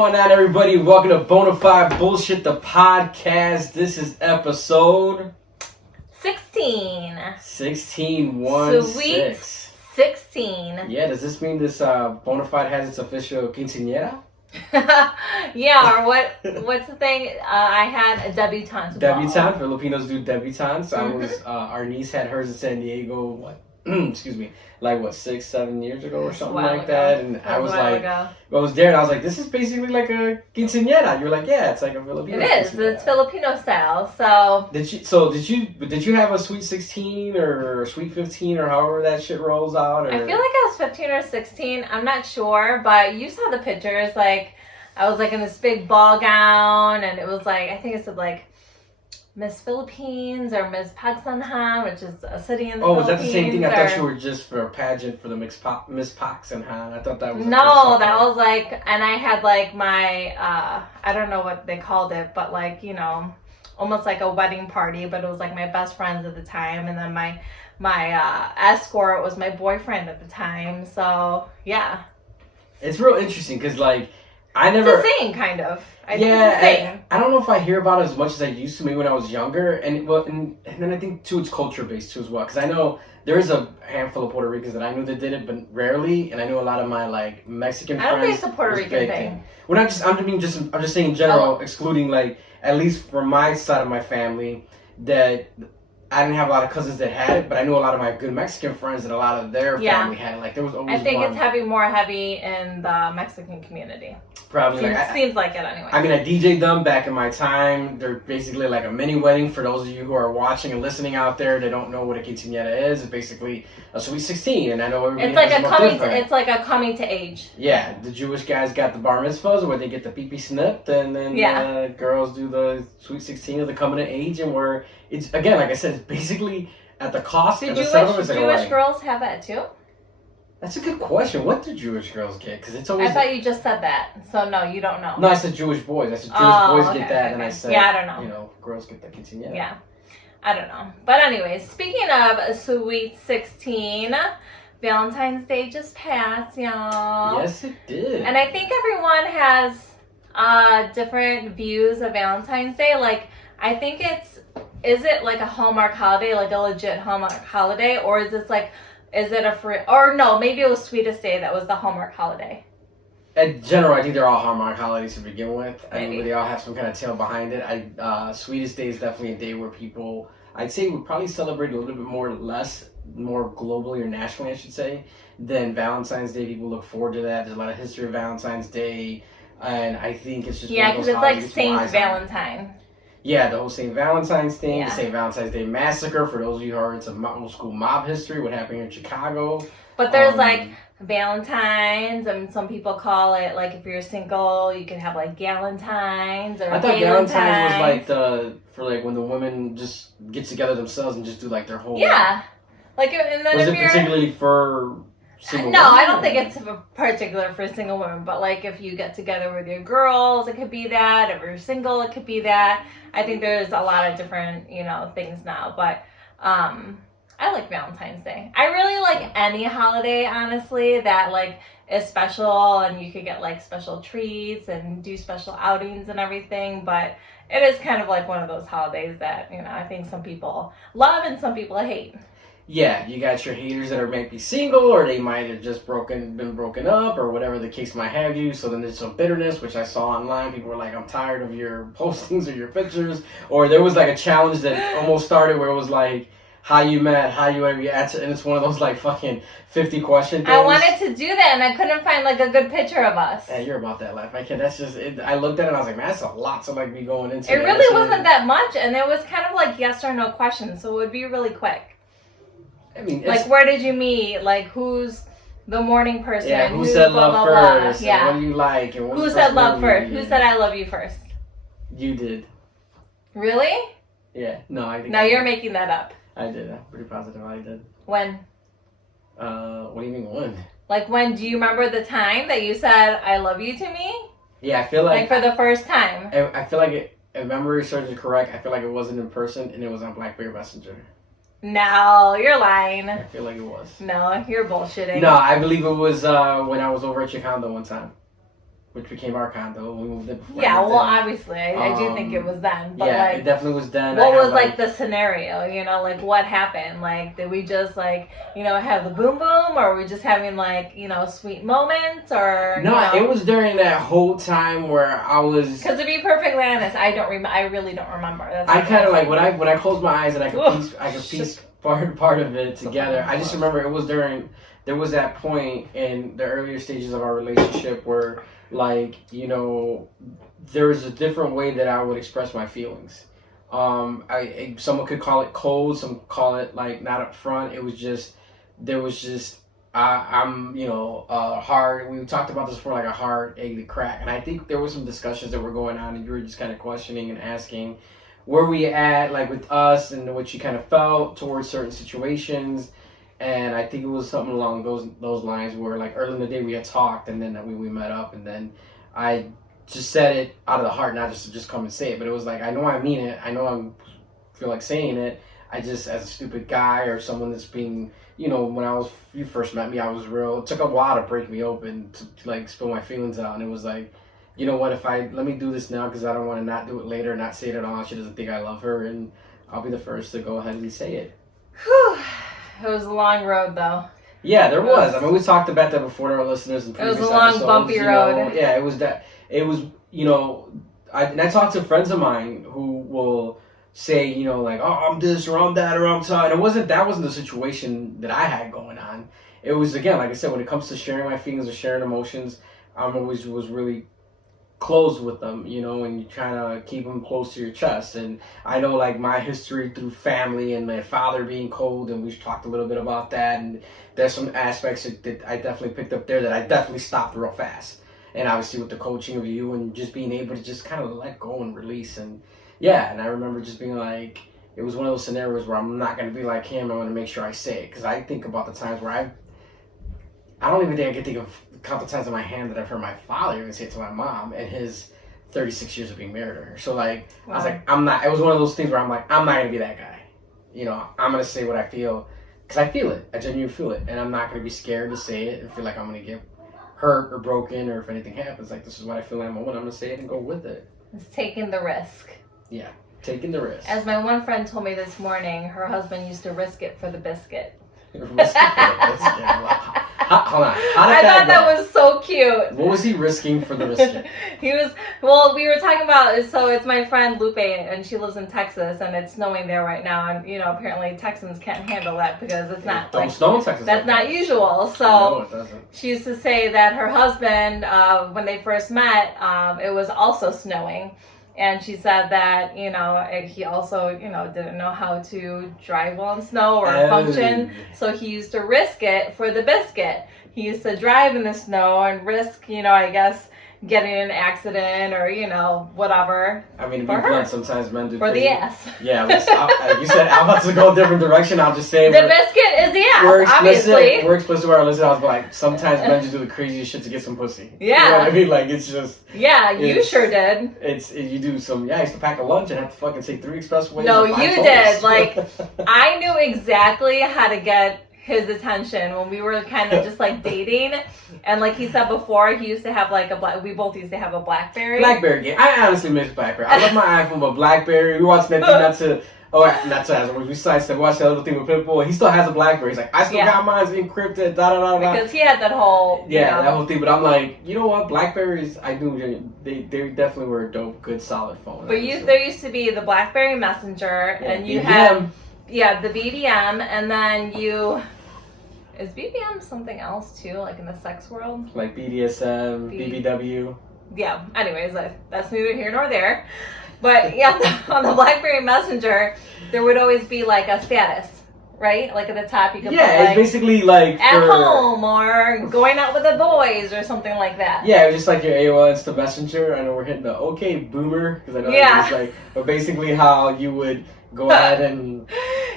going on, everybody? Welcome to Bona Fide Bullshit, the podcast. This is episode 16. 16. Sweet 16. Yeah, does this mean this Bona Fide has its official quinceañera? Yeah, or what's the thing? I had a debutante. Debutante. Filipinos do debutantes. Our niece had hers in San Diego, excuse me, 6-7 years ago or something like that. And I was like, I was there and I was like, this is basically like a quinceañera. You're like, yeah, it's like a Filipino. It is. It's Filipino style. So did you have a sweet 16 or a sweet 15 or however that shit rolls out? Or? I feel like I was 15 or 16. I'm not sure, but you saw the pictures. Like I was like in this big ball gown, and it was like, I think it said like Miss Philippines or Miss Pagsanhan, which is a city in the Philippines. Oh, was that the same thing? I thought you were just for a pageant for the Miss Pagsanhan. I thought that was... No, that was like... And I had like my... I don't know what they called it, but like, you know, almost like a wedding party, but it was like my best friends at the time. And then my escort was my boyfriend at the time. So, yeah. It's real interesting because like... It's the same, kind of. I think it's the same. I don't know if I hear about it as much as I used to, maybe when I was younger, and then I think too it's culture based too as well. Because I know there is a handful of Puerto Ricans that I knew that did it, but rarely. And I know a lot of my like Mexican friends. I don't think it's a Puerto Rican thing. Well, I'm just saying in general, excluding like at least from my side of my family that. I didn't have a lot of cousins that had it, but I knew a lot of my good Mexican friends that a lot of their family had it. Like there was always. I think it's more heavy in the Mexican community. Probably seems like it anyway. I mean, I DJ'd them back in my time. They're basically like a mini wedding for those of you who are watching and listening out there. They don't know what a quinceañera is. It's basically a sweet 16, and I know everybody. It's like a coming to age. Yeah, the Jewish guys got the bar mitzvahs where they get the pee-pee snipped, and then girls do the sweet 16 of the coming to age, and where it's again, like I said, it's basically at the cost. Did of the Jewish girls have that too? That's a good question. What do Jewish girls get? Because it's always. I thought you just said that, so no, you don't know. No, I said Jewish boys. I said Jewish boys get that, and I said, I don't know. You know, girls get the quinceañera. Yeah, I don't know. But anyways, speaking of Sweet 16, Valentine's Day just passed, y'all. Yes, it did. And I think everyone has different views of Valentine's Day. Like, I think is it like a Hallmark holiday, like a legit Hallmark holiday, or is this like... Is it a free... Or no, maybe it was Sweetest Day that was the Hallmark holiday. In general, I think they're all Hallmark holidays to begin with. Maybe. I mean, they all have some kind of tail behind it. Sweetest Day is definitely a day where people, I'd say, would probably celebrate a little bit more globally or nationally, I should say, than Valentine's Day. People look forward to that. There's a lot of history of Valentine's Day, and I think it's just because it's like Saint Valentine. Yeah, the whole St. Valentine's thing, the St. Valentine's Day Massacre. For those of you who are into old school mob history, what happened here in Chicago. But there's like Valentine's, and some people call it like if you're single, you can have like Galentine's or. I thought Galentine's was like for like when the women just get together themselves and just do like their whole. Yeah, like and then was it particularly for. No, I don't think it's particular for single women, but like if you get together with your girls, it could be that. If you're single, it could be that. I think there's a lot of different, things now, but I like Valentine's Day. I really like any holiday, honestly, that like is special and you could get like special treats and do special outings and everything, but it is kind of like one of those holidays that, I think some people love and some people hate. Yeah, you got your haters that are maybe single, or they might have just been broken up, or whatever the case might have you. So then there's some bitterness, which I saw online. People were like, I'm tired of your postings or your pictures. Or there was like a challenge that almost started where it was like, how you met, how you ever answer, and it's one of those like fucking 50 question things. I wanted to do that, and I couldn't find like a good picture of us. Yeah, you're about that life. I can't. That's just it. I looked at it and I was like, man, that's a lot to like be going into. It really wasn't that much, and it was kind of like yes or no questions, so it would be really quick. I mean, like, where did you meet? Like, who's the morning person? Yeah, who said blah, love blah, first? Blah. Yeah. What do you like? And who said love first? Who said I love you first? You did. Really? Yeah. No, I think. No, you're making that up. I did. I'm pretty positive I did. When? What do you mean when? Like when? Do you remember the time that you said I love you to me? Yeah, I feel like for the first time. I feel like if memory serves me correct, I feel like it wasn't in person and it was on Blackberry Messenger. No, you're lying. I feel like it was. No, you're bullshitting. No, I believe it was when I was over at Chicago one time. which became our condo. We moved in before. Yeah, I moved well, in. obviously, I do think it was then. But yeah, like, it definitely was then. what I had, was like the scenario? You know, like what happened? Like, did we just like, you know, have the boom boom, or were we just having like, you know, sweet moments, or No, you know? it was during that whole time where I was. Because to be perfectly honest, I don't remember. I really don't remember. That's I what kind of was like when I closed my eyes and I could piece part of it together. I just remember it was there was that point in the earlier stages of our relationship where, like, you know, there was a different way that I would express my feelings. Someone could call it cold, some call it like not up front. It was just there was just I'm you know hard. We talked about this before, like a hard egg to crack, and I think there were some discussions that were going on, and you were just kind of questioning and asking where we at, like with us, and what you kind of felt towards certain situations. And I think it was something along those lines where, like, early in the day we had talked, and then we met up, and then I just said it out of the heart, not just to just come and say it, but it was like, I know I mean it, I know I feel like saying it. I just, as a stupid guy or someone that's being, you know, when you first met me, I was real. It took a while to break me open to like spill my feelings out, and it was like, you know what, let me do this now because I don't want to not do it later, not say it at all. She doesn't think I love her, and I'll be the first to go ahead and say it. Whew. It was a long road, though. Yeah, there was. I mean, we talked about that before to our listeners in previous episodes. It was a long, bumpy road. Know, yeah, it was that. It was, you know, I talked to friends of mine who will say, you know, like, oh, I'm this or I'm that or I'm so. And that wasn't the situation that I had going on. It was, again, like I said, when it comes to sharing my feelings or sharing emotions, I'm always was really close with them, you know, and you try to keep them close to your chest. And I know, like, my history through family and my father being cold, and we've talked a little bit about that, and there's some aspects that I definitely picked up there that I definitely stopped real fast. And obviously with the coaching of you and just being able to just kind of let go and release. And yeah, and I remember just being like, it was one of those scenarios where I'm not going to be like him. I want to make sure I say it, because I think about the times where I don't even think I can think of count the times on my hand that I've heard my father even say it to my mom in his 36 years of being married to her. So, like, wow. I was like, it was one of those things where I'm like, I'm not going to be that guy. You know, I'm going to say what I feel, because I feel it. I genuinely feel it. And I'm not going to be scared to say it and feel like I'm going to get hurt or broken, or if anything happens, like, this is what I feel in that moment, I'm going to say it and go with it. It's taking the risk. Yeah, taking the risk. As my one friend told me this morning, her husband used to risk it for the biscuit. Risk it for the biscuit. Wow. Hold on. I thought that was so cute. What was he risking for the biscuit? We were talking about, so it's my friend Lupe, and she lives in Texas, and it's snowing there right now, and, you know, apparently Texans can't handle that because it's not, don't snow in Texas. That's not usual. So no, it doesn't. She used to say that her husband, when they first met, it was also snowing. And she said that, you know, he also, you know, didn't know how to drive well in snow or function. So he used to risk it for the biscuit. He used to drive in the snow and risk, you know, I guess, getting in an accident or, you know, whatever. I mean, to be blunt, sometimes men do for things. The ass. Yeah, you said I'm about to go a different direction. I'll just say the biscuit is the ass, obviously. We're explicit with our listeners. I was like, sometimes men just do the craziest shit to get some pussy. Yeah. You know what I mean? Like, it's just... Yeah, you sure did. You do some... I used to pack a lunch and have to fucking take 3 expressways. No, you did. Like, I knew exactly how to get his attention when we were kind of just like dating, and like he said before, he used to have like we both used to have a Blackberry. Blackberry game. I honestly miss Blackberry. I love my iPhone, but Blackberry. We watched that thing not to we watched that other thing with Pitbull. He still has a Blackberry. He's like, I still got mine encrypted. Because he had that whole that whole thing. But I'm like, you know what? Blackberries, I do. They definitely were a dope, good, solid phone. But there used to be the Blackberry Messenger, and you BBM. had the BBM, and then is BBM something else too, like in the sex world? Like BDSM, BBW. Yeah. Anyways, that's neither here nor there. But yeah, on the Blackberry Messenger, there would always be like a status, right? Like at the top, you could put like, it's basically like at home or going out with the boys or something like that. Yeah, it was just like your AOL Instant Messenger. I know we're hitting the okay boomer because I know it's like, but basically how you would go ahead and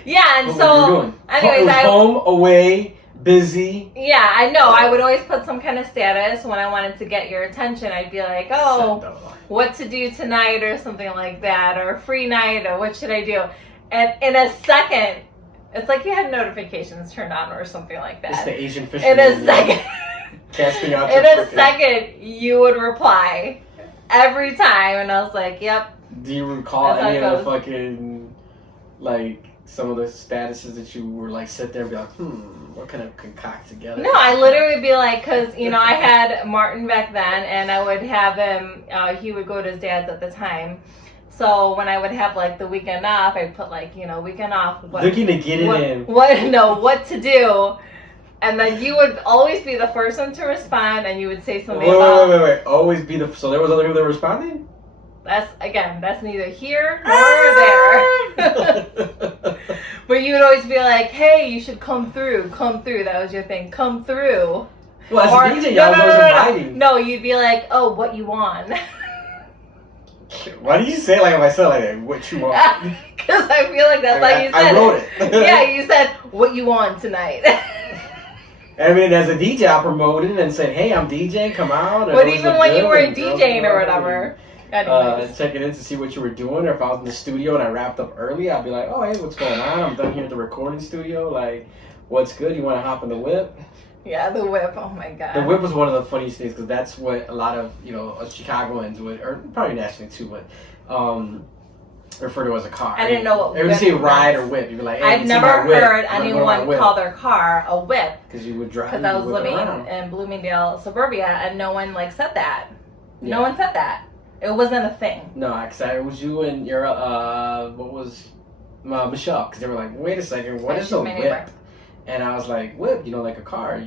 and so anyways, home, away, busy. Yeah, I know. I would always put some kind of status when I wanted to get your attention. I'd be like, oh, what to do tonight or something like that, or free night, or what should I do? And in a second, it's like you had notifications turned on or something like that. It's the Asian fisherman. In a second. Casting out in your a second, you would reply every time, and I was like, "Yep." Do you recall That's any how it of the fucking, like, some of the statuses that you were like, sit there and be like, what can I concoct together? No, I literally would be like, because, I had Martin back then, and I would have him, he would go to his dad's at the time. So when I would have, like, the weekend off, I'd put, like, weekend off. Looking to get it in. What to do. And then you would always be the first one to respond, and you would say something about... Wait. Always be the... So there was other people that were responding? That's neither here nor there. But you would always be like, hey, you should come through. That was your thing. Come through. Well, as a DJ, y'all was inviting. No, you'd be like, oh, what you want? Why do you say it like I said like that? What you want? Because I feel like that's how you said I wrote it. Yeah, you said, what you want tonight? I mean, as a DJ, I promoted it and said, hey, I'm DJing, come out. But even when you weren't DJing or whatever. Checking in to see what you were doing, or if I was in the studio and I wrapped up early, I'd be like, oh, hey, what's going on? I'm done here at the recording studio. Like, what's good? You want to hop in the whip? Yeah, the whip. Oh, my God. The whip was one of the funniest things because that's what a lot of, Chicagoans would, or probably nationally too, but refer to as a car. I didn't know what they would say ride or whip. You'd be like, hey, I've never heard anyone call their car a whip. Because you would drive. Because I was living in Bloomingdale suburbia, and no one said that. Yeah. No one said that. It wasn't a thing. No, because it was you and your Michelle. Because they were like, wait a second, what is a whip? And I was like, whip, like a car,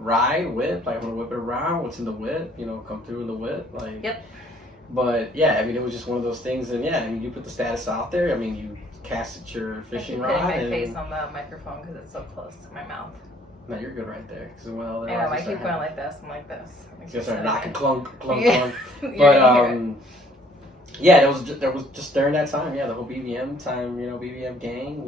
ride, whip, like I'm gonna whip it around. What's in the whip? Come through in the whip, like. Yep. But yeah, I mean, it was just one of those things, and yeah, I mean, you put the status out there. I mean, you casted your fishing rod. I keep putting my face on the microphone because it's so close to my mouth. No, you're good right there. Cause well, I know, I keep going like this. I'm like this. Just start knocking, clunk. But yeah, there was just during that time, the whole BBM time, BBM gang,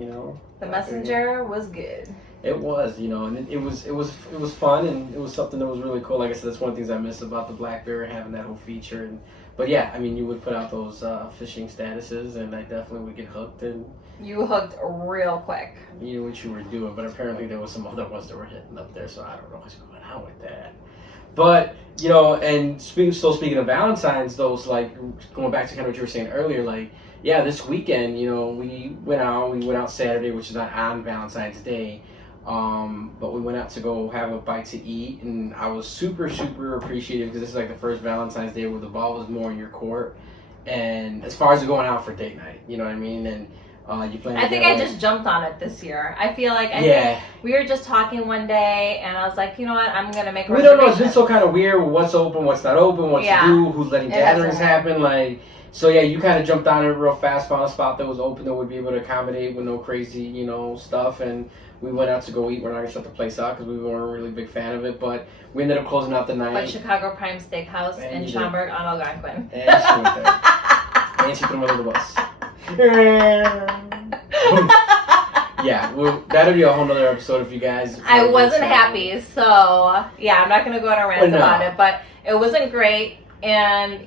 The messenger was good. It was, and it was fun, and it was something that was really cool. Like I said, that's one of the things I miss about the Blackberry, having that whole feature. But yeah, I mean, you would put out those fishing statuses, and I definitely would get hooked. And you hooked real quick. You knew what you were doing, but apparently there was some other ones that were hitting up there, so I don't know what's going on with that. But and speaking of Valentine's, those like going back to kind of what you were saying earlier, like this weekend, we went out Saturday, which is not on Valentine's Day. But we went out to go have a bite to eat, and I was super, super appreciative because this is like the first Valentine's Day where the ball was more in your court. And as far as going out for date night, you know what I mean? And you plan. I think I just jumped on it this year. I feel like we were just talking one day, and I was like, you know what? I'm gonna make. We don't know. It's been so kind of weird. What's open? What's not open? What to do? Who's letting gatherings happen? Like. So yeah, you kind of jumped on it real fast, found a spot that was open that would be able to accommodate with no crazy, stuff, and we went out to go eat. We're not gonna shut the place out because we weren't a really big fan of it, but we ended up closing out the night. Like Chicago Prime Steakhouse in Schaumburg on Algonquin. And she went there. And she threw him under the bus. Yeah, well, that'll be a whole nother episode if you guys. I wasn't happy, so yeah, I'm not gonna go on a rant about it, but it wasn't great, and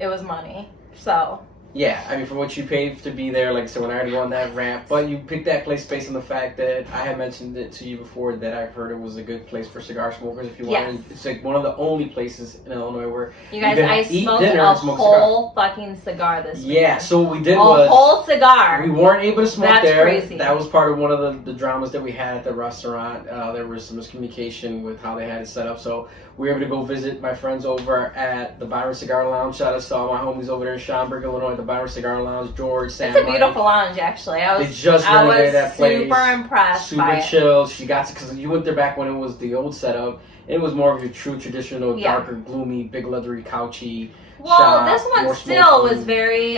it was money, so. Yeah, I mean, for what you paid to be there, like I said, when I already go on that rant, but you picked that place based on the fact that I had mentioned it to you before that I've heard it was a good place for cigar smokers if you want. It's like one of the only places in Illinois where you guys, I smoked a whole fucking cigar this week. Yeah, so what we did was a whole cigar. We weren't able to smoke there. Crazy. That was part of one of the dramas that we had at the restaurant. There was some miscommunication with how they had it set up, so we were able to go visit my friends over at the Byron Cigar Lounge. Shout out to all my homies over there in Schaumburg, Illinois, the Byron Cigar Lounge. George, Sam. It's a beautiful lounge, actually. They just renovated that place. Super impressed. Super chill. She got to, because you went there back when it was the old setup. It was more of your true traditional, darker, gloomy, big leathery, couchy. Well, shop, this one still was very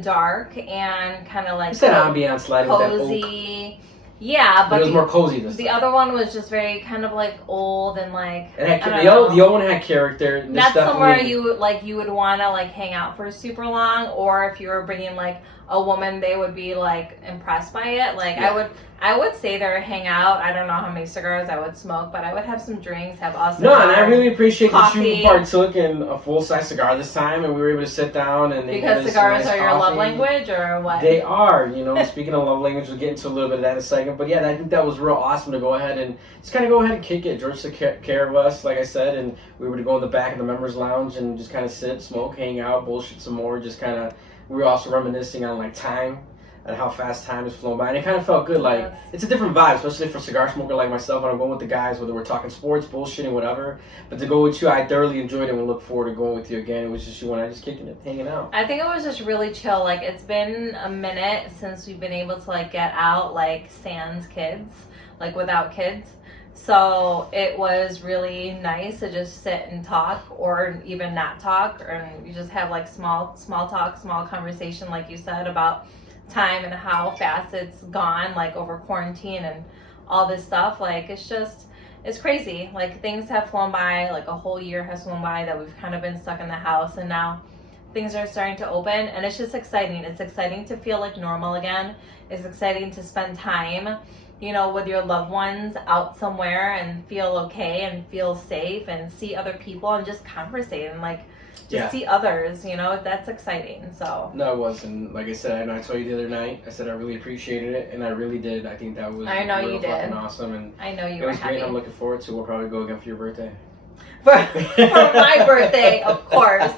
dark and kind of like it's that ambiance light cozy. With that oak. Yeah, but it was more cozy this the time. other one was just very kind of like old and like. The old one had character. That's somewhere you would want to like hang out for super long, or if you were bringing like a woman, they would be like impressed by it. Like I would stay there, hang out. I don't know how many cigars I would smoke, but I would have some drinks, have awesome. No, and I really appreciate coffee. That you partook in a full-size cigar this time, and we were able to sit down and because cigars are your love language, or what? They are. Speaking of love language, we'll get into a little bit of that in a second. second. But yeah, I think that was real awesome to go ahead and just kind of go ahead and kick it. George took care of us, like I said, and we were to go in the back of the members lounge and just kind of sit, smoke, hang out, bullshit some more. Just kind of, we were also reminiscing on like time and how fast time has flown by, and it kind of felt good. Like, it's a different vibe, especially for a cigar smoker like myself. When I'm going with the guys, whether we're talking sports, bullshitting, whatever. But to go with you, I thoroughly enjoyed it and look forward to going with you again. It was just you and I just kicking it, hanging out. I think it was just really chill. Like, it's been a minute since we've been able to like get out, like sans kids, like without kids. So it was really nice to just sit and talk, or even not talk, or you just have like small talk, small conversation, like you said, about time and how fast it's gone, like over quarantine and all this stuff. Like, it's crazy. Like, things have flown by, like a whole year has flown by that we've kind of been stuck in the house, and now things are starting to open, and it's just exciting. It's exciting to feel like normal again. It's exciting to spend time, you know, with your loved ones out somewhere and feel okay and feel safe and see other people and just conversate and like just see others, you know. That's exciting. So no, it wasn't. Like I said, and I told you the other night, I said I really appreciated it, and I really did. I think that was you did. Fucking awesome, and I know you it were was happy. great. I'm looking forward to. We'll probably go again for your birthday. For my birthday, of course.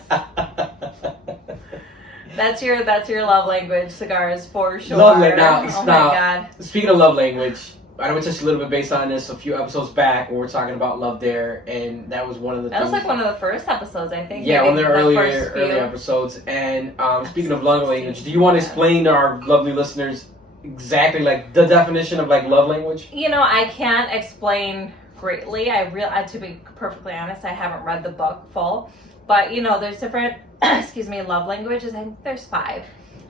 That's your love language, cigars, for sure. Love language. Oh my God. Speaking of love language, I know we touched a little bit based on this a few episodes back when we were talking about Love Dare, and that was one of the That was like one of the first episodes, I think. Yeah, one of the early few. episodes. And speaking of love language, do you want to explain to our lovely listeners exactly like the definition of like love language? You know, I can't explain greatly. To be perfectly honest, I haven't read the book full, but you know, there's different love languages. I think there's 5.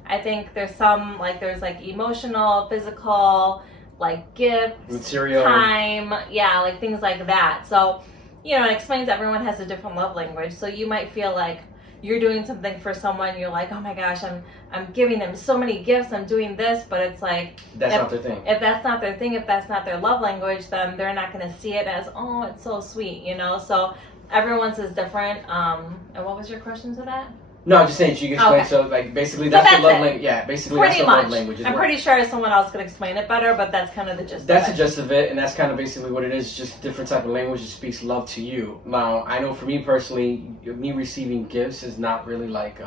I think there's some there's emotional, physical, like gifts, material, time, like things like that. So, you know, it explains everyone has a different love language. So you might feel like you're doing something for someone, you're like, oh my gosh, I'm giving them so many gifts, I'm doing this, but it's like that's not their thing. If that's not their thing, if that's not their love language, then they're not going to see it as, oh, it's so sweet, you know. So everyone's is different. And what was your question to that? No, I'm just saying you can explain. Okay. So, like, basically, that's the love language. Yeah, basically, pretty that's the love language. I'm pretty sure someone else could explain it better, but that's kind of the gist That's of it. the gist of it, and that's kind of basically what it is. Just different type of language that speaks love to you. Now, I know for me personally, me receiving gifts is not really like,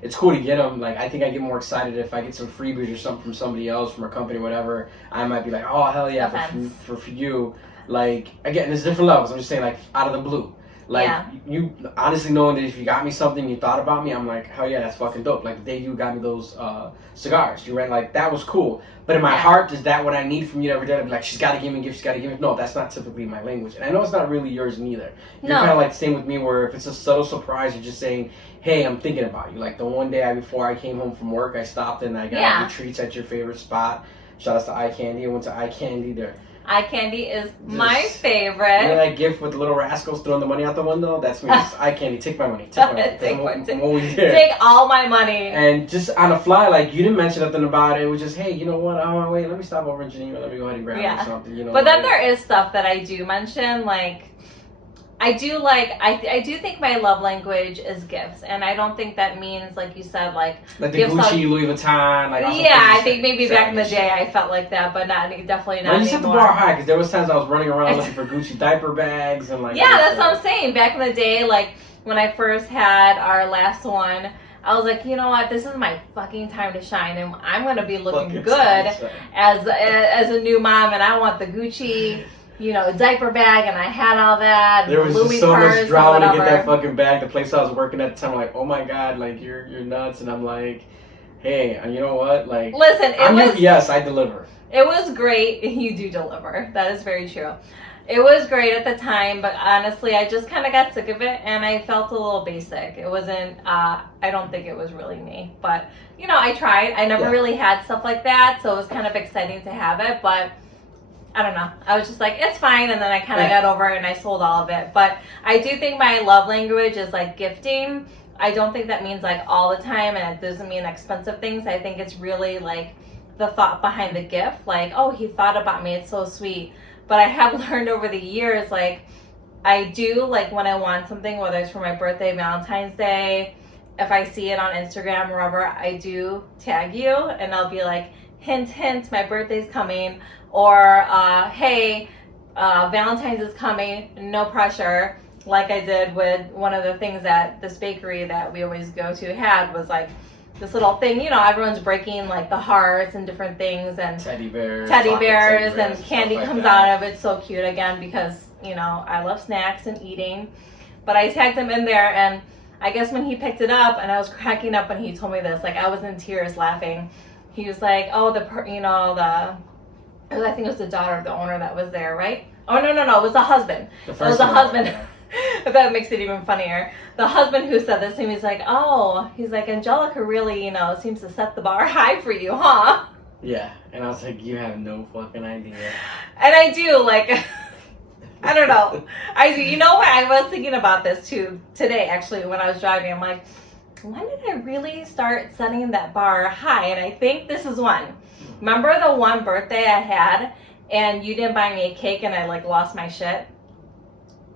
it's cool to get them. Like, I think I get more excited if I get some freebies or something from somebody else, from a company, whatever. I might be like, oh, hell yeah, for you. Like, again, there's different levels. I'm just saying, like, out of the blue. Like, you honestly knowing that if you got me something, you thought about me, I'm like, hell yeah, that's fucking dope. Like, the day you got me those cigars, you read, like, that was cool. But in my heart, is that what I need from you every day? I'd be like, she's got to give me a gift, she's got to give me. No, that's not typically my language. And I know it's not really yours neither. You're kind of like the same with me, where if it's a subtle surprise, you're just saying, hey, I'm thinking about you. Like, the one day before I came home from work, I stopped and I got the treats at your favorite spot. Shout out to Eye Candy. I went to Eye Candy there. Eye Candy is my favorite. You know that gift with the little rascals throwing the money out the window? That's me. It's Eye Candy. Take my money. Take my money. Take all my money. And just on the fly, like, you didn't mention nothing about it. It was just, hey, you know what? Oh, wait, let me stop over in Geneva. Let me go ahead and grab something. You know. But then there is stuff that I do mention, like, I do think my love language is gifts, and I don't think that means, like you said, like the Gucci, Louis Vuitton, like I think maybe back in the day I felt like that, but definitely not anymore. You set the bar high, because there was times I was running around looking for Gucci diaper bags and like that's what I'm saying. Back in the day, like when I first had our last one, I was like, you know what, this is my fucking time to shine, and I'm gonna be looking good as a new mom, and I want the Gucci, you know, diaper bag, and I had all that. There was Louis just so much drama to get that whatever. fucking bag. The place I was working at the time, I'm like, oh my god, like you're nuts, and I'm like, hey, you know what, like, listen, yes, I deliver. It was great. You do deliver. That is very true. It was great at the time, but honestly, I just kind of got sick of it, and I felt a little basic. It wasn't. I don't think it was really me, but you know, I tried. I never really had stuff like that, so it was kind of exciting to have it, but. I don't know. I was just like, it's fine. And then I kind of got over it and I sold all of it. But I do think my love language is like gifting. I don't think that means like all the time, and it doesn't mean expensive things. I think it's really like the thought behind the gift. Like, oh, he thought about me. It's so sweet. But I have learned over the years, like, I do, like, when I want something, whether it's for my birthday, Valentine's Day, if I see it on Instagram or wherever, I do tag you and I'll be like, hint, hint, my birthday's coming, or hey, Valentine's is coming, no pressure. Like I did with one of the things that this bakery that we always go to had was like this little thing, you know, everyone's breaking like the hearts and different things and teddy bears and candy like comes that. out of it. So cute again because, you know, I love snacks and eating. But I tagged him in there, and I guess when he picked it up, and I was cracking up when he told me this, like I was in tears laughing. He was like, oh, I think it was the daughter of the owner that was there, right? Oh, no, it was the husband. It was the husband. Yeah. That makes it even funnier. The husband who said this to me, he's like, Angelica really, you know, seems to set the bar high for you, huh? Yeah, and I was like, you have no fucking idea. And I do, like, I don't know. I do. You know what? I was thinking about this too today, actually, when I was driving. I'm like, when did I really start setting that bar high? And I think this is one. Remember the one birthday I had, and you didn't buy me a cake, and I like lost my shit?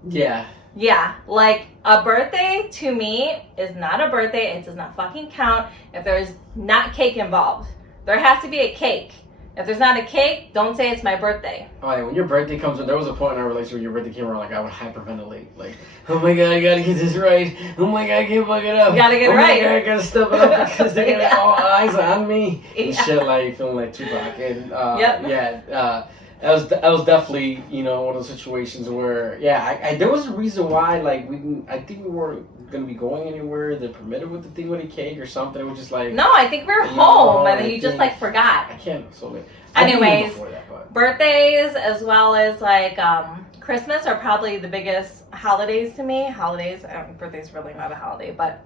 Yeah. Yeah, like a birthday to me is not a birthday. It does not fucking count if there's not cake involved. There has to be a cake. If there's not a cake, don't say it's my birthday. Oh yeah, when your birthday comes, there was a point in our relationship when your birthday came around, like I would hyperventilate, like, oh my god, I gotta get this right. Oh my god, I can't fuck it up. You gotta get it right. Oh my god, I gotta step it up because they got all eyes on me and Yeah. shit, like feeling like Tupac. And Yep. yeah, that was definitely, you know, one of those situations where, yeah, I there was a reason why, like I think we weren't gonna be going anywhere that permitted with the thing with a cake or something. It was just like, No, I think we were No, home, and I then you just think- like forgot. I can't. So Anyways, before that, but. Birthdays as well as like Christmas are probably the biggest holidays to me. Birthday's really not a holiday, but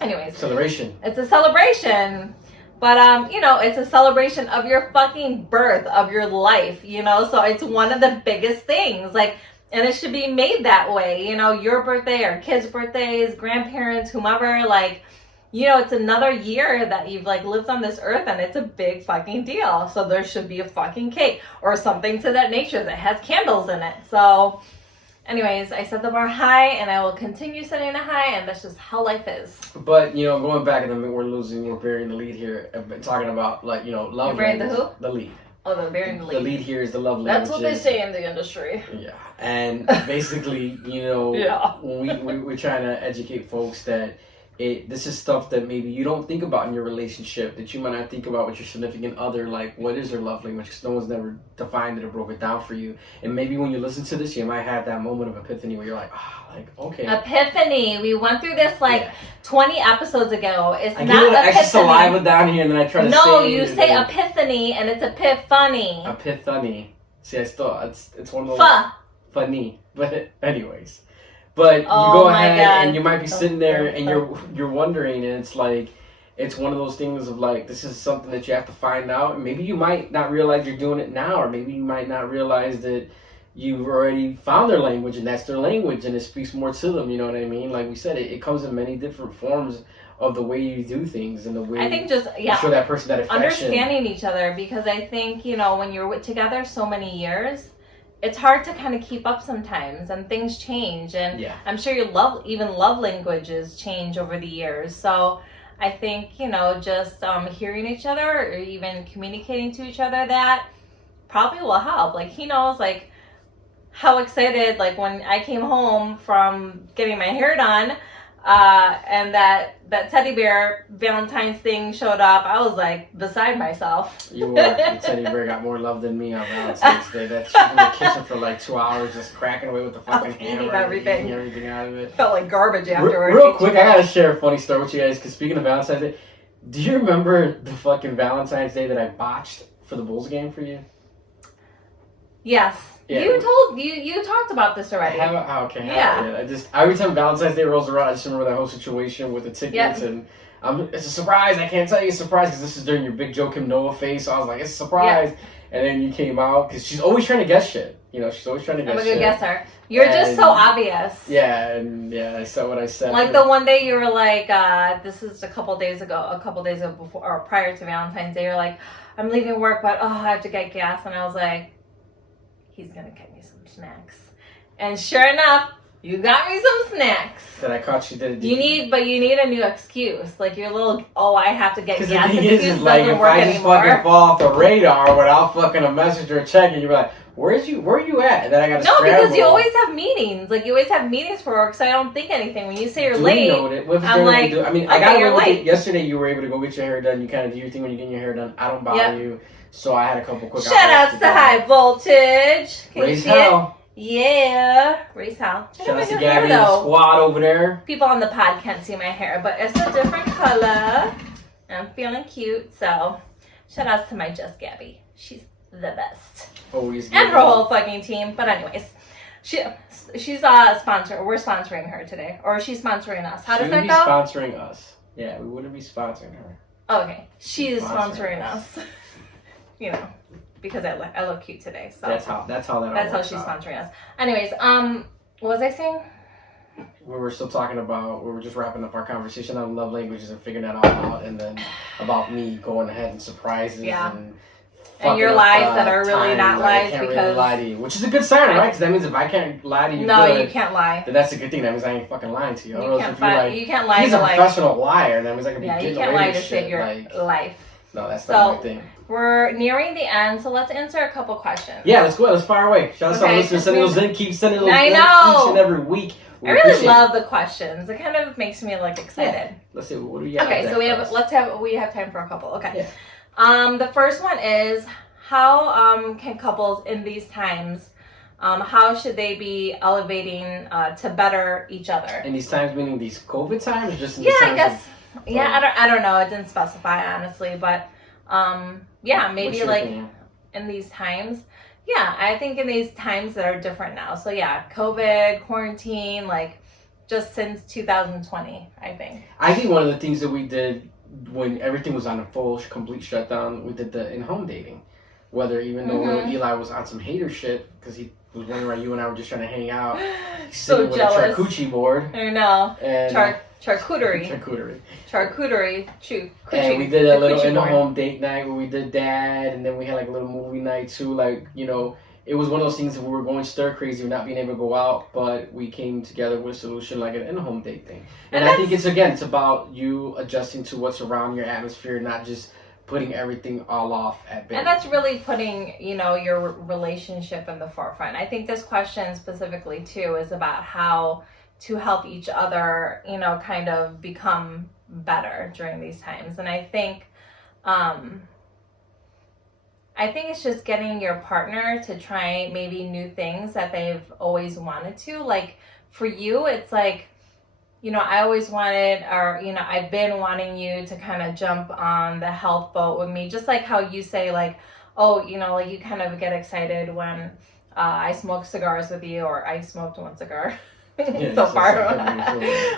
anyways, Celebration. it's a celebration. But you know, it's a celebration of your fucking birth, of your life, you know, so it's one of the biggest things. Like, and it should be made that way, you know, your birthday or kids' birthdays, grandparents, whomever, like, you know, it's another year that you've like lived on this earth, and it's a big fucking deal. So there should be a fucking cake or something to that nature that has candles in it. So anyways, I set the bar high, and I will continue setting it high, and that's just how life is. But, you know, going back, and then we're burying the lead here. I've been talking about, like, you know, love You're burying language. the who? The lead. Oh, they're burying the lead. The lead here is the love That's language. what they say in the industry. Yeah. And basically, you know, Yeah. when we're trying to educate folks that this is stuff that maybe you don't think about in your relationship, that you might not think about with your significant other, like what is their love language, because no one's never defined it or broke it down for you. And maybe when you listen to this, you might have that moment of epiphany where you're like, okay. Epiphany. We went through this like 20 episodes ago. It's I not get extra epiphany. saliva down here, and then I try to say No, it, you and say then- epiphany, and it's epiphany. Epiphany. See, I still, it's one of those Fuh. funny. But anyways. But you Oh go my ahead God. and you might be sitting there and you're wondering, and it's like, it's one of those things of like, this is something that you have to find out. And maybe you might not realize you're doing it now, or maybe you might not realize that you've already found their language and that's their language and it speaks more to them, you know what I mean? Like we said, it comes in many different forms of the way you do things and the way I think just, you show that person that affection. understanding each other, because I think, you know, when you're together so many years, it's hard to kind of keep up sometimes, and things change, and Yeah. I'm sure your love languages change over the years. So I think, you know, just hearing each other or even communicating to each other, that probably will help. Like, he knows, like, how excited, like, when I came home from getting my hair done, and that teddy bear Valentine's thing showed up, I was like beside myself. You were. The teddy bear got more love than me on Valentine's Day. That chick in the kitchen for like 2 hours just cracking away with the fucking eating hammer. everything. Eating everything out of it. Felt like garbage afterwards. Real quick, I gotta share a funny story with you guys, because speaking of Valentine's Day, do you remember the fucking Valentine's Day that I botched for the Bulls game for you? Yes. Yeah. You talked about this already. Okay. Yeah. I just, every time Valentine's Day rolls around, I just remember that whole situation with the tickets, and it's a surprise. I can't tell you it's a surprise because this is during your Big Joakim Noah phase, so I was like, it's a surprise. And then you came out, because she's always trying to guess shit. You know, she's always trying to guess I'm a shit. good guesser. You're just so obvious. Yeah, and I said what I said. Like the one day you were like, this is a couple days ago before or prior to Valentine's Day, you're like, I'm leaving work, but I have to get gas, and I was like, he's gonna get me some snacks. And sure enough, You got me some snacks. That I caught you did. You need a new excuse. Like your little, I have to get gas the thing excuse is like, doesn't if work I just anymore. fucking fall off the radar without fucking a message or a check, and you're like, where are you at? And then I gotta No, scramble. because you always have meetings. Like you always have meetings for work, so I don't think anything. When you say you're late, I'm like, I mean, okay, I got you're away with late. it. Yesterday you were able to go get your hair done. You kind of do your thing when you're getting your hair done. I don't bother you, so I had a couple quick. Shout outs to High Voltage. Can Raise you see hell. it? Yeah, raise hell. Shout out to Gabby and the squad over there. People on the pod can't see my hair, but it's a different color. I'm feeling cute, so shout outs to my Just Gabby. She's the best. Always. And her whole fucking team. But anyways, she's a sponsor. We're sponsoring her today, or she's sponsoring us. How does that go? Sponsoring us. Yeah, we wouldn't be sponsoring her. Okay, she's sponsoring us. You know, because I look cute today. So that's how she's sponsoring us. Anyways, what was I saying? We were still talking about, we were just wrapping up our conversation on love languages and figuring that all out, and then about me going ahead and surprises and your lies that are really not lies because really lie to you, which is a good sign, right? Because that means if I can't lie to you, you can't lie. Then that's a good thing. That means I ain't fucking lying to you. You can't lie. He's a professional liar. That means I can be getting you can't away lie with to shit. save your life. No, that's not my thing. We're nearing the end, so let's answer a couple questions. Yeah, let's go. Let's fire away. Shout out to our listeners. Sending those in. Keep sending those in each and every week. I really love the questions. It kind of makes me excited. Yeah. Let's see. What do we got? Okay, so we have time for a couple. Okay. Yeah. The first one is, how can couples in these times, how should they be elevating to better each other? In these times, meaning these COVID times, or just in these times? I guess. I don't know. It didn't specify honestly, but maybe in these times. Yeah, I think in these times that are different now. So yeah, COVID, quarantine, just since 2020, I think. I think one of the things that we did when everything was on a full, complete shutdown, we did the in-home dating. Whether even though little Eli was on some hater shit because he was wondering why you and I were just trying to hang out, so jealous. With a charcuterie board. I know. And charcuterie. And we did a little in-home date night where we did that, and then we had a little movie night too. It was one of those things that we were going stir crazy of not being able to go out, but we came together with a solution like an in-home date thing. And I think it's about you adjusting to what's around your atmosphere, not just putting everything all off at bed. And that's really putting, your relationship in the forefront. I think this question specifically too is about how to help each other, kind of become better during these times. And I think it's just getting your partner to try maybe new things that they've always wanted to. Like for you, it's I always wanted, or, I've been wanting you to kind of jump on the health boat with me. Just like how you say you kind of get excited when I smoke cigars with you, or I smoked one cigar so far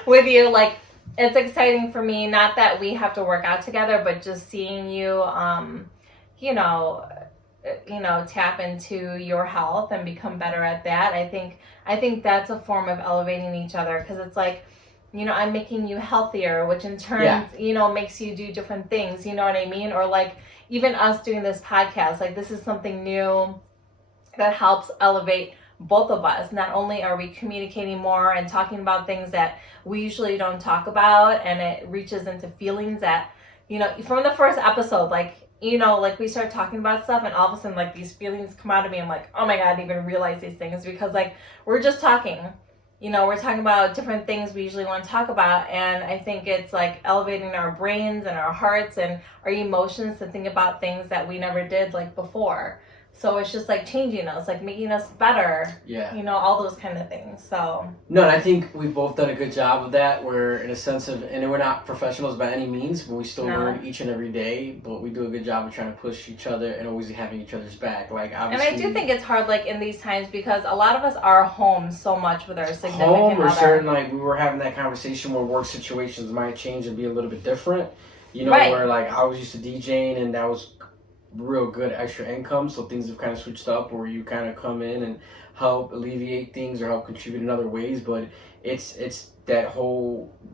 with you. It's exciting for me, not that we have to work out together, but just seeing you, tap into your health and become better at that. I think that's a form of elevating each other, because it's I'm making you healthier, which in turn, makes you do different things. You know what I mean? Or even us doing this podcast, this is something new that helps elevate both of us. Not only are we communicating more and talking about things that we usually don't talk about, and it reaches into feelings that, from the first episode, we start talking about stuff, and all of a sudden, these feelings come out of me. I'm like, oh my God, I didn't even realize these things, because we're just talking. We're talking about different things we usually want to talk about, and I think it's elevating our brains and our hearts and our emotions to think about things that we never did before. So it's just changing us, making us better. Yeah. All those kind of things. So. No, and I think we've both done a good job of that. We're in a sense of, and we're not professionals by any means, but we still learn each and every day. But we do a good job of trying to push each other and always having each other's back. Obviously. And I do think it's hard, in these times, because a lot of us are home so much with our significant home, or other. certain, we were having that conversation where work situations might change and be a little bit different. Where I was used to DJing, and that was real good extra income, so things have kind of switched up where you kind of come in and help alleviate things or help contribute in other ways. But it's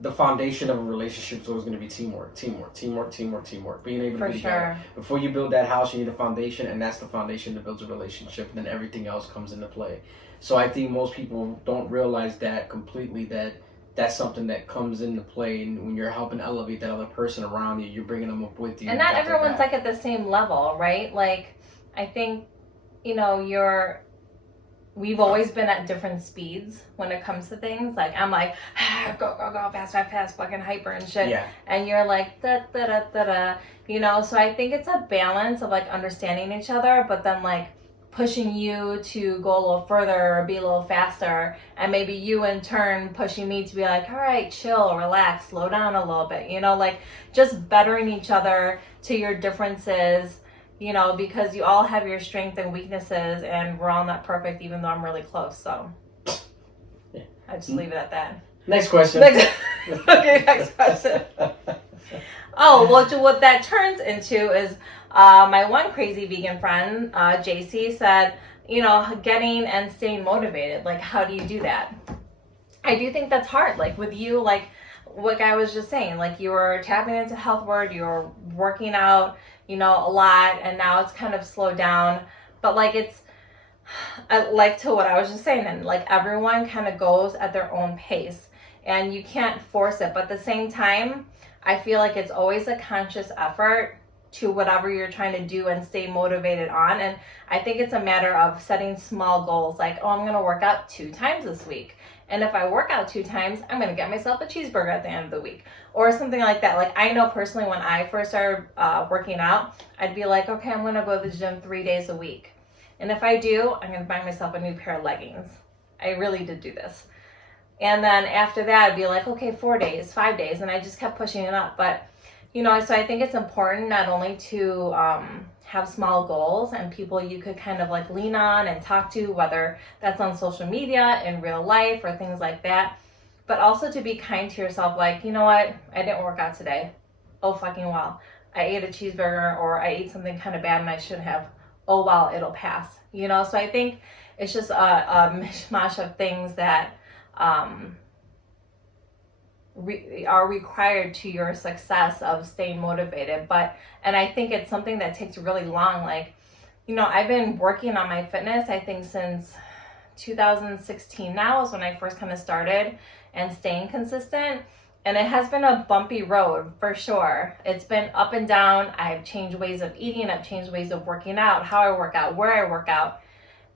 the foundation of a relationship is always going to be teamwork. Being able to For be sure. together. Before you build that house, you need a foundation, and that's the foundation that builds a relationship, and then everything else comes into play. So I think most people don't realize that completely, that that's something that comes into play, and when you're helping elevate that other person around you, you're bringing them up with you. And not everyone's like at the same level, right? Like, I think, you know, we've always been at different speeds when it comes to things. Like, I'm like, go, fast, fucking hyper and shit. Yeah. And you're like, da, you know? So I think it's a balance of like understanding each other, but then like pushing you to go a little further or be a little faster. And maybe you in turn pushing me to be like, all right, chill, relax, slow down a little bit. You know, like just bettering each other to your differences. You know, because you all have your strengths and weaknesses, and we're all not perfect, even though I'm really close. So, yeah. I just leave it at that. Next question. Okay, next question. Oh, well, what that turns into is my one crazy vegan friend, JC, said, you know, getting and staying motivated. Like, how do you do that? I do think that's hard. Like, with you, like what I was just saying, like you were tapping into health word, you were working out, you know, a lot, and now it's kind of slowed down. But like like to what I was just saying, and like everyone kind of goes at their own pace, and you can't force it. But at the same time, I feel like it's always a conscious effort to whatever you're trying to do and stay motivated on. And I think it's a matter of setting small goals, like, oh, I'm going to work out 2 times this week. And if I work out 2 times, I'm going to get myself a cheeseburger at the end of the week or something like that. Like, I know personally when I first started working out, I'd be like, okay, I'm going to go to the gym 3 days a week. And if I do, I'm going to buy myself a new pair of leggings. I really did do this. And then after that, I'd be like, okay, 4 days, 5 days. And I just kept pushing it up. But, you know, so I think it's important not only to have small goals and people you could kind of like lean on and talk to, whether that's on social media, in real life, or things like that, but also to be kind to yourself. Like, you know what? I didn't work out today. Oh, fucking well. I ate a cheeseburger or I ate something kind of bad and I shouldn't have. Oh, well, it'll pass. You know, so I think it's just a mishmash of things that are required to your success of staying motivated. And I think it's something that takes really long. Like, you know, I've been working on my fitness, I think since 2016 now is when I first kind of started and staying consistent. And it has been a bumpy road for sure. It's been up and down. I've changed ways of eating. I've changed ways of working out, how I work out, where I work out.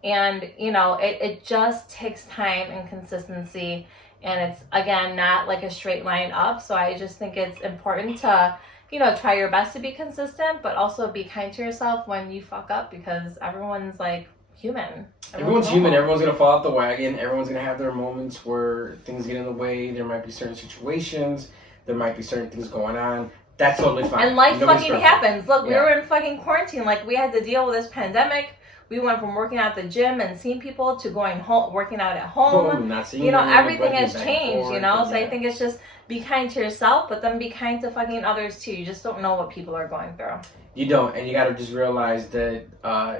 And, you know, it just takes time and consistency. And it's, again, not like a straight line up. So I just think it's important to, you know, try your best to be consistent, but also be kind to yourself when you fuck up, because everyone's like human. Everyone's human. Everyone's going to fall off the wagon. Everyone's going to have their moments where things get in the way. There might be certain situations. There might be certain things going on. That's totally fine. And life fucking happens. Look, we were in fucking quarantine. Like, we had to deal with this pandemic. We went from working out at the gym and seeing people to going home, working out at home. Not seeing you know, anyone, everything has changed, you know? So yeah. I think it's just be kind to yourself, but then be kind to fucking others too. You just don't know what people are going through. You don't, and you got to just realize that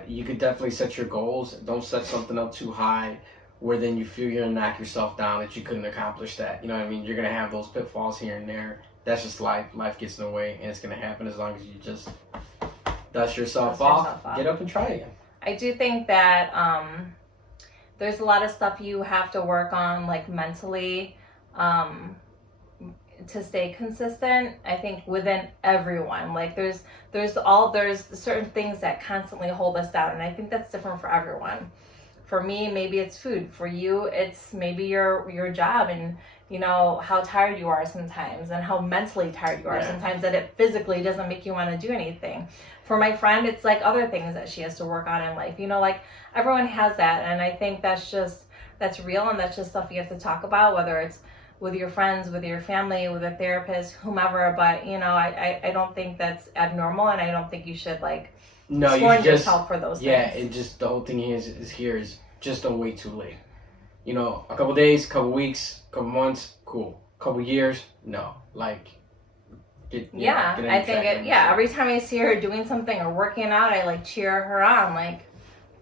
you could definitely set your goals. Don't set something up too high where then you feel you're going to knock yourself down that you couldn't accomplish that. You know what I mean? You're going to have those pitfalls here and there. That's just life. Life gets in the way, and it's going to happen as long as you just dust yourself off, get up and try again. I do think that there's a lot of stuff you have to work on, like mentally, to stay consistent. I think within everyone, like there's certain things that constantly hold us down, and I think that's different for everyone. For me, maybe it's food. For you, it's maybe your job, and you know how tired you are sometimes, and how mentally tired you are sometimes, that it physically doesn't make you want to do anything. For my friend, it's like other things that she has to work on in life. You know, like everyone has that, and I think that's real, and that's just stuff you have to talk about, whether it's with your friends, with your family, with a therapist, whomever. But you know, I don't think that's abnormal, and I don't think you should like scorn yourself for those things. Yeah, it just, the whole thing is just don't wait too late. You know, a couple days, couple weeks, couple months, cool. Couple years, no. Like, every time I see her doing something or working out, I like cheer her on. Like,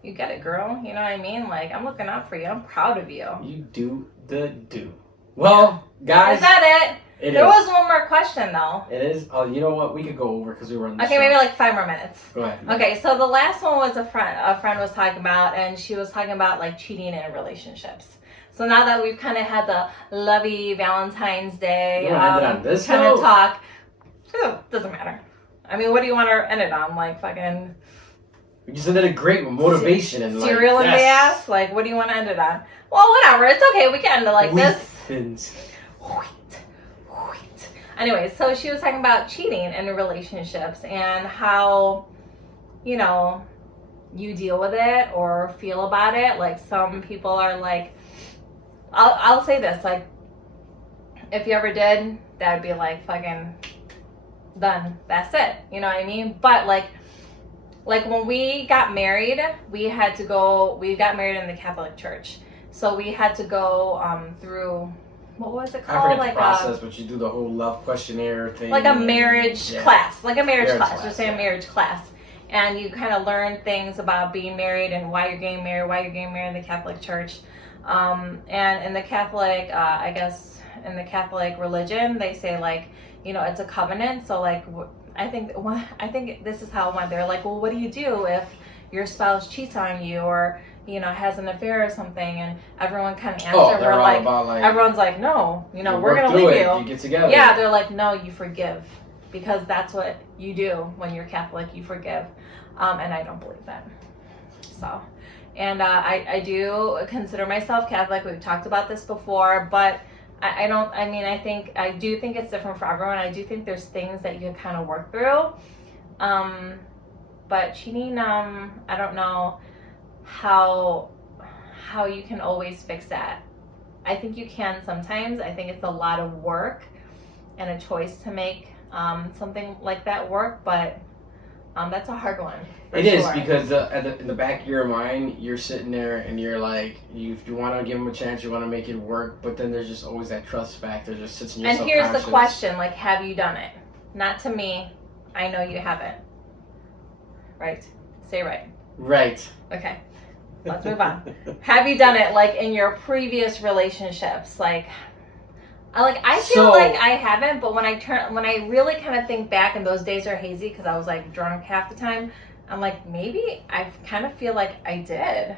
you get it, girl. You know what I mean? Like, I'm looking out for you. I'm proud of you. You do the do. Well, guys. Is that it? There was one more question, though. It is? Oh, you know what? We could go over because we were on the Okay, show. maybe like 5 more minutes. Go ahead. Okay, so the last one was a friend was talking about, and she was talking about like cheating in relationships. So now that we've kind of had the lovey Valentine's Day, You want to end it on this kind of note? talk, doesn't matter. I mean, what do you want to end it on? Like fucking We just ended it great with motivation and like cereal in the ass? Like, what do you want to end it on? Well, whatever. It's okay. We can end it like this. Anyway, so she was talking about cheating in relationships and how, you know, you deal with it or feel about it. Like some people are like, I'll say this, like, if you ever did, that would be like fucking done. That's it. You know what I mean? But like when we got married, we got married in the Catholic Church. So we had to go through, what was it called? I forget like the process, but you do the whole love questionnaire thing. like a marriage class. Like a marriage class. Just say yeah. a marriage class. And you kind of learn things about being married and why you're getting married in the Catholic Church. And in the Catholic, I guess in the Catholic religion, they say like, you know, it's a covenant. So like, I think this is how it went. They're like, well, what do you do if your spouse cheats on you or, you know, has an affair or something? And everyone kind of answered, they're all like, about, like, everyone's like, no, you know, you we're work gonna through leave it, you. you get together. Yeah, they're like, no, you forgive, because that's what you do when you're Catholic. You forgive, and I don't believe that. So, and I do consider myself Catholic. We've talked about this before, but I don't. I mean, I do think it's different for everyone. I do think there's things that you can kind of work through. But cheating, I don't know how you can always fix that. I think you can sometimes. I think it's a lot of work and a choice to make something like that work, but that's a hard one. It is, because in the back of your mind, you're sitting there and you're like, you want to give them a chance, you want to make it work, but then there's just always that trust factor just sits in your And subconscious. here's the question, like, have you done it? Not to me. I know you haven't. Right. Say right. Right. Okay. Let's move on. Have you done it, like, in your previous relationships? Like, I feel like I haven't, but when I really kind of think back, and those days are hazy because I was, like, drunk half the time, I'm like, maybe I kind of feel like I did.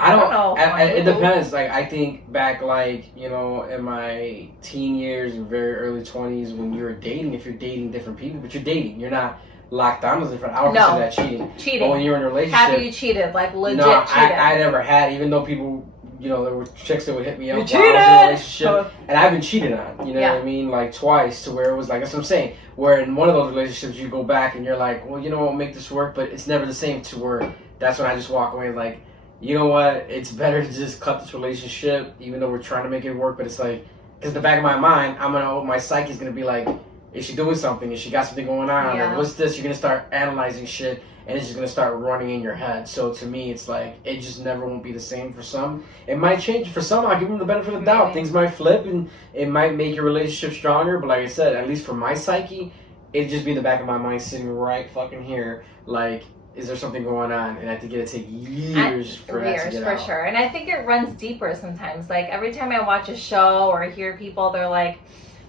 I don't know. It depends. Like, I think back, like, you know, in my teen years and very early 20s when you were dating, if you're dating different people, but you're dating, you're not locked on with different. I would consider that cheating. Cheating. But when you're in a relationship, have you cheated? Like, legit no, cheated? I never had, even though people, you know, there were chicks that would hit me up while cheated! I was in a relationship, and I've been cheated on, you know what I mean, like twice, to where it was like, that's what I'm saying, where in one of those relationships you go back and you're like, well, you know what, make this work, but it's never the same, to where that's when I just walk away like, you know what, it's better to just cut this relationship, even though we're trying to make it work, but it's like, because the back of my mind, my psyche's going to be like, is she doing something? Is she got something going on? Yeah. Or what's this? You're going to start analyzing shit, and it's just going to start running in your head. So to me, it's like, it just never won't be the same for some. It might change for some. I'll give them the benefit of the doubt. Things might flip, and it might make your relationship stronger. But like I said, at least for my psyche, it'd just be in the back of my mind sitting right fucking here. Like, is there something going on? And I think it'd take years for that to get out. Sure. And I think it runs deeper sometimes. Like, every time I watch a show or hear people, they're like,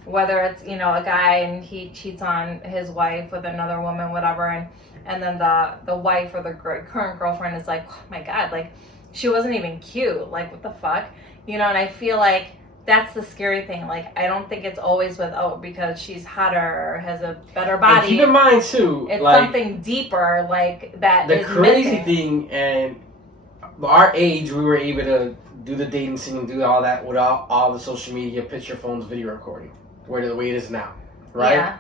whether it's, you know, a guy and he cheats on his wife with another woman, whatever, and then the wife or the current girlfriend is like, oh my God, like, she wasn't even cute, like, what the fuck, you know? And I feel like that's the scary thing. Like, I don't think it's always with, because she's hotter or has a better body. And keep in mind too, it's like, something deeper, like, that the is crazy missing. thing, and our age, we were able to do the dating scene and do all that without all the social media, picture phones, video recording, where the way it is now, right? Yeah.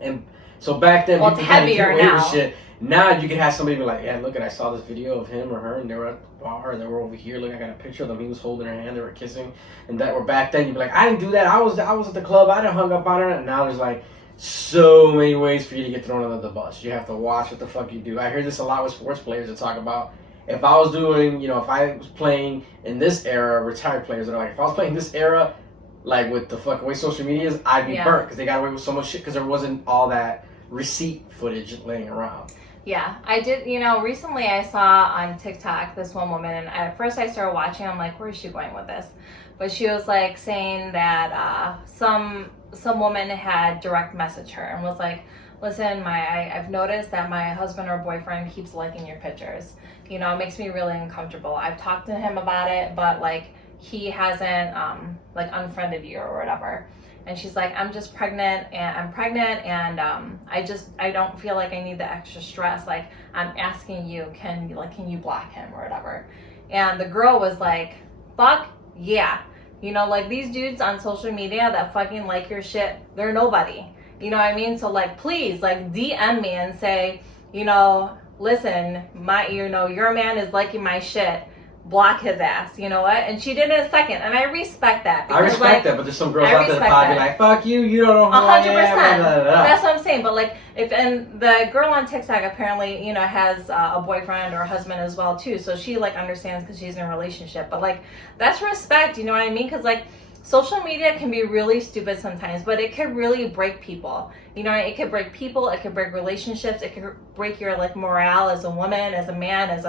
And so back then, well, it's people couldn't get heavier away now. with shit. Now you could have somebody be like, yeah, look, I saw this video of him or her, and they were at the bar, and they were over here. Look, I got a picture of them. He was holding her hand, they were kissing, and that were back then. You'd be like, I didn't do that. I was at the club. I didn't hung up on her. And now there's like so many ways for you to get thrown under the bus. You have to watch what the fuck you do. I hear this a lot with sports players that talk about, if I was doing, you know, if I was playing in this era, retired players that are like, if I was playing this era, like with the fucking way social media is, I'd be burnt because they got away with so much shit because there wasn't all that receipt footage laying around. Yeah, I did. You know, recently I saw on TikTok this one woman, and at first I started watching. I'm like, where is she going with this? But she was like saying that some woman had direct messaged her and was like, listen, I've noticed that my husband or boyfriend keeps liking your pictures. You know, it makes me really uncomfortable. I've talked to him about it, but like he hasn't like unfriended you or whatever. And she's like, I'm pregnant and I don't feel like I need the extra stress. Like, I'm asking you, can you block him or whatever? And the girl was like, fuck yeah. You know, like these dudes on social media that fucking like your shit, they're nobody. You know what I mean? So like, please, like DM me and say, you know, listen, your man is liking my shit. Block his ass, you know what? And she did it in a second, and I respect that. Because, I respect that, but there's some girls out there that probably be like, "Fuck you, you don't know who I am." 100%. That's what I'm saying. But like, and the girl on TikTok apparently, you know, has a boyfriend or a husband as well too, so she like understands because she's in a relationship. But like, that's respect, you know what I mean? Because like, social media can be really stupid sometimes, but it can really break people. You know, it could break people, it could break relationships, it could break your like morale as a woman, as a man, as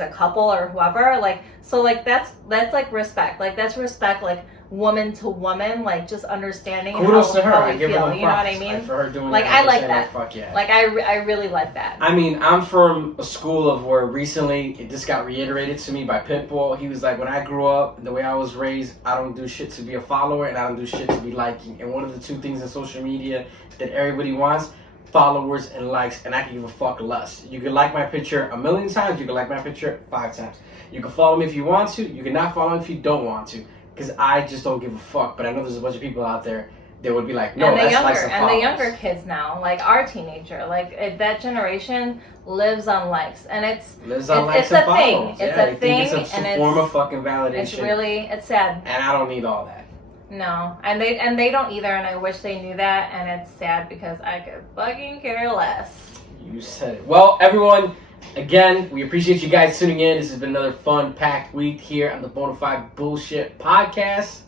a couple or whoever. Like, so like that's like respect. Like that's respect, like woman to woman, like just understanding kudos to her. How I we give feel, her you know what I mean? For her doing like that, I like that. Fuck yeah. Like I really like that. I mean, I'm from a school of where recently it just got reiterated to me by Pitbull. He was like, when I grew up, the way I was raised, I don't do shit to be a follower and I don't do shit to be liking. And one of the two things in social media that everybody wants, followers and likes, and I can give a fuck less. You can like my picture 1,000,000 times, you can like my picture 5 times. You can follow me if you want to, you can not follow me if you don't want to. Because I just don't give a fuck. But I know there's a bunch of people out there that would be like, no, that's likes and followers. And the younger kids now, like our teenager, like that generation lives on likes. And it's a thing. It's a thing. It's a form of fucking validation. It's sad. And I don't need all that. No, and they don't either, and I wish they knew that, and it's sad because I could fucking care less. You said it. Well, everyone, again, we appreciate you guys tuning in. This has been another fun, packed week here on the Bona Fide Bullshit Podcast.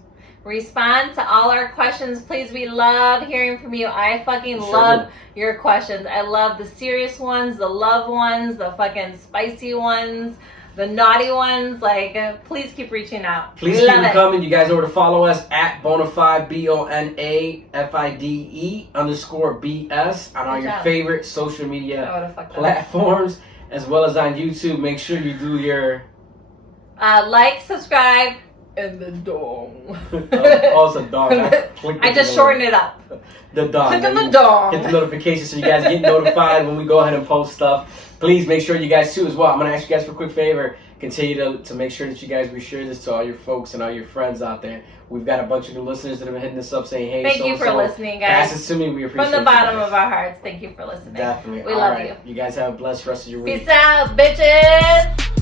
Respond to all our questions, please. We love hearing from you. I fucking love your questions. I love the serious ones, the love ones, the fucking spicy ones, the naughty ones. Like, please keep reaching out. Please keep them coming. You guys over to follow us at Bonafide, BONAFIDE_BS on all your favorite social media platforms, as well as on YouTube. Make sure you do your like, subscribe, and the dong. Also dong. I just shortened it up. The dong. Click on the dong. Hit the notification so you guys get notified when we go ahead and post stuff. Please make sure you guys too as well. I'm going to ask you guys for a quick favor. Continue to make sure that you guys reshare this to all your folks and all your friends out there. We've got a bunch of new listeners that have been hitting us up saying, hey, thank you for listening, guys. Pass it to me. We appreciate it. From the bottom of our hearts, thank you for listening. Definitely. We love you. You guys have a blessed rest of your week. Peace out, bitches.